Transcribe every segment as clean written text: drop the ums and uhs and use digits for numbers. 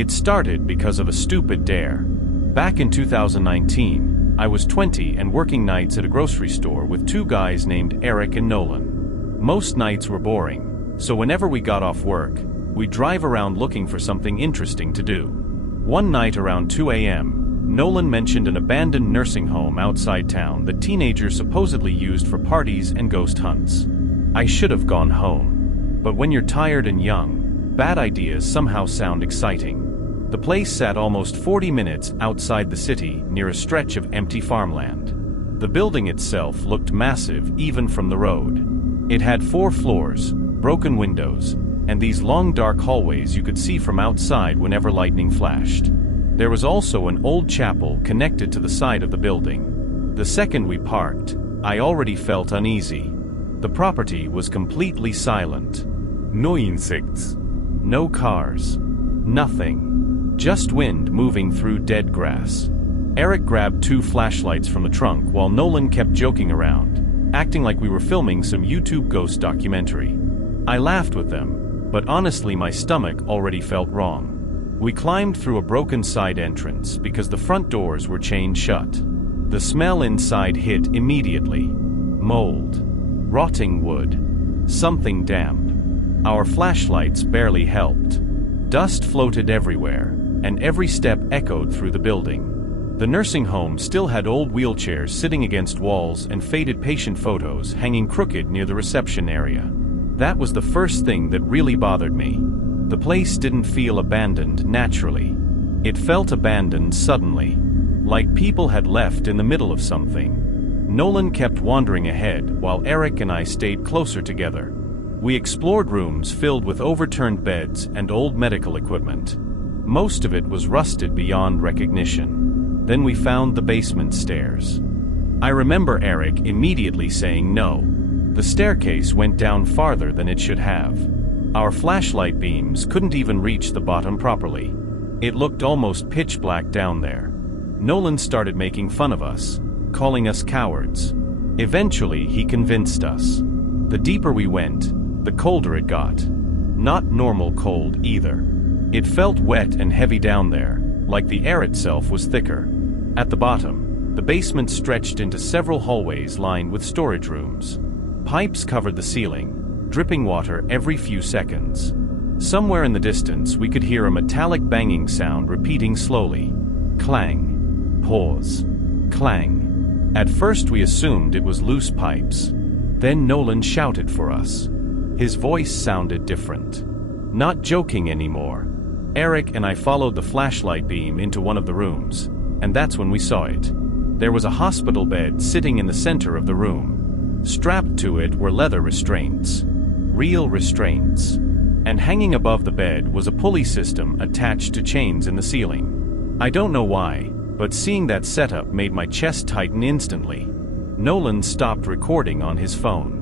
It started because of a stupid dare. Back in 2019, I was 20 and working nights at a grocery store with two guys named Eric and Nolan. Most nights were boring, so whenever we got off work, we'd drive around looking for something interesting to do. One night around 2 a.m., Nolan mentioned an abandoned nursing home outside town that teenagers supposedly used for parties and ghost hunts. I should have gone home. But when you're tired and young, bad ideas somehow sound exciting. The place sat almost 40 minutes outside the city near a stretch of empty farmland. The building itself looked massive even from the road. It had 4 floors, broken windows, and these long dark hallways you could see from outside whenever lightning flashed. There was also an old chapel connected to the side of the building. The second we parked, I already felt uneasy. The property was completely silent. No insects. No cars. Nothing. Just wind moving through dead grass. Eric grabbed 2 flashlights from the trunk while Nolan kept joking around, acting like we were filming some YouTube ghost documentary. I laughed with them, but honestly my stomach already felt wrong. We climbed through a broken side entrance because the front doors were chained shut. The smell inside hit immediately. Mold. Rotting wood. Something damp. Our flashlights barely helped. Dust floated everywhere, and every step echoed through the building. The nursing home still had old wheelchairs sitting against walls and faded patient photos hanging crooked near the reception area. That was the first thing that really bothered me. The place didn't feel abandoned naturally. It felt abandoned suddenly, like people had left in the middle of something. Nolan kept wandering ahead while Eric and I stayed closer together. We explored rooms filled with overturned beds and old medical equipment. Most of it was rusted beyond recognition. Then we found the basement stairs. I remember Eric immediately saying no. The staircase went down farther than it should have. Our flashlight beams couldn't even reach the bottom properly. It looked almost pitch black down there. Nolan started making fun of us, calling us cowards. Eventually, he convinced us. The deeper we went, the colder it got. Not normal cold either. It felt wet and heavy down there, like the air itself was thicker. At the bottom, the basement stretched into several hallways lined with storage rooms. Pipes covered the ceiling, dripping water every few seconds. Somewhere in the distance, we could hear a metallic banging sound repeating slowly. Clang. Pause. Clang. At first we assumed it was loose pipes. Then Nolan shouted for us. His voice sounded different. Not joking anymore. Eric and I followed the flashlight beam into one of the rooms, and that's when we saw it. There was a hospital bed sitting in the center of the room. Strapped to it were leather restraints. Real restraints. And hanging above the bed was a pulley system attached to chains in the ceiling. I don't know why, but seeing that setup made my chest tighten instantly. Nolan stopped recording on his phone.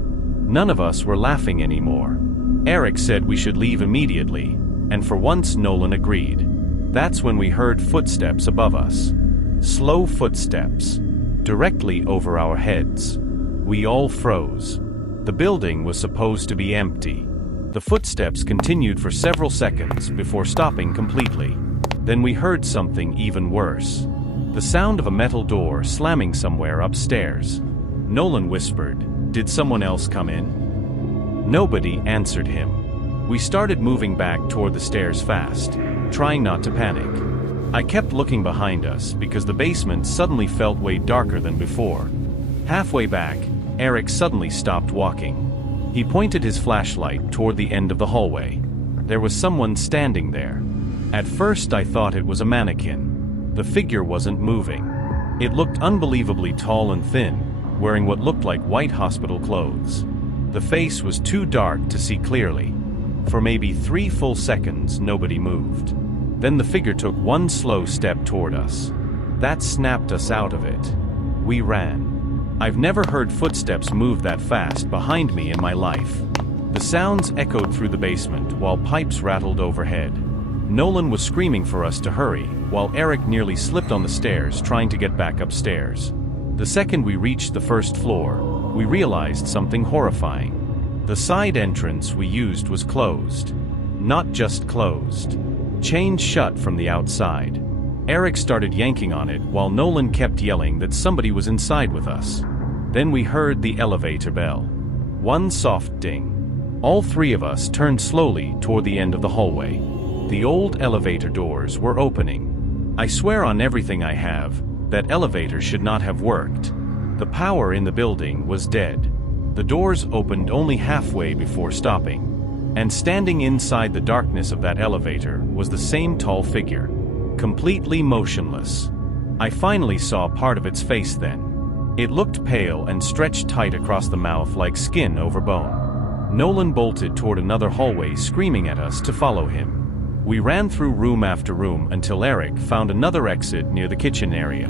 None of us were laughing anymore. Eric said we should leave immediately, and for once Nolan agreed. That's when we heard footsteps above us. Slow footsteps. Directly over our heads. We all froze. The building was supposed to be empty. The footsteps continued for several seconds before stopping completely. Then we heard something even worse. The sound of a metal door slamming somewhere upstairs. Nolan whispered, "Did someone else come in?" Nobody answered him. We started moving back toward the stairs fast, trying not to panic. I kept looking behind us because the basement suddenly felt way darker than before. Halfway back, Eric suddenly stopped walking. He pointed his flashlight toward the end of the hallway. There was someone standing there. At first I thought it was a mannequin. The figure wasn't moving. It looked unbelievably tall and thin, wearing what looked like white hospital clothes. The face was too dark to see clearly. For maybe 3 full seconds, nobody moved. Then the figure took one slow step toward us. That snapped us out of it. We ran. I've never heard footsteps move that fast behind me in my life. The sounds echoed through the basement while pipes rattled overhead. Nolan was screaming for us to hurry, while Eric nearly slipped on the stairs trying to get back upstairs. The second we reached the first floor, we realized something horrifying. The side entrance we used was closed. Not just closed. chained shut from the outside. Eric started yanking on it while Nolan kept yelling that somebody was inside with us. Then we heard the elevator bell. One soft ding. All three of us turned slowly toward the end of the hallway. The old elevator doors were opening. I swear on everything I have, that elevator should not have worked. The power in the building was dead. The doors opened only halfway before stopping. And standing inside the darkness of that elevator was the same tall figure, completely motionless. I finally saw part of its face then. It looked pale and stretched tight across the mouth like skin over bone. Nolan bolted toward another hallway, screaming at us to follow him. We ran through room after room until Eric found another exit near the kitchen area.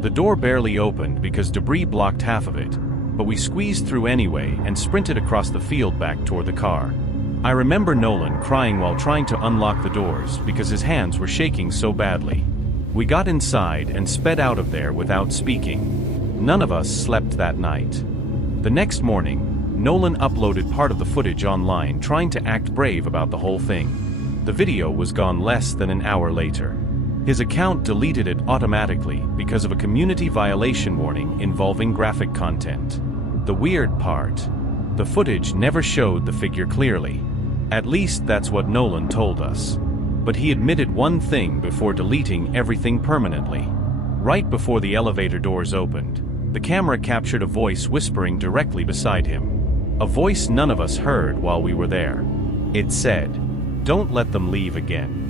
The door barely opened because debris blocked half of it, but we squeezed through anyway and sprinted across the field back toward the car. I remember Nolan crying while trying to unlock the doors because his hands were shaking so badly. We got inside and sped out of there without speaking. None of us slept that night. The next morning, Nolan uploaded part of the footage online trying to act brave about the whole thing. The video was gone less than an hour later. His account deleted it automatically because of a community violation warning involving graphic content. The weird part: the footage never showed the figure clearly. At least that's what Nolan told us. But he admitted one thing before deleting everything permanently. Right before the elevator doors opened, the camera captured a voice whispering directly beside him. A voice none of us heard while we were there. It said, "Don't let them leave again."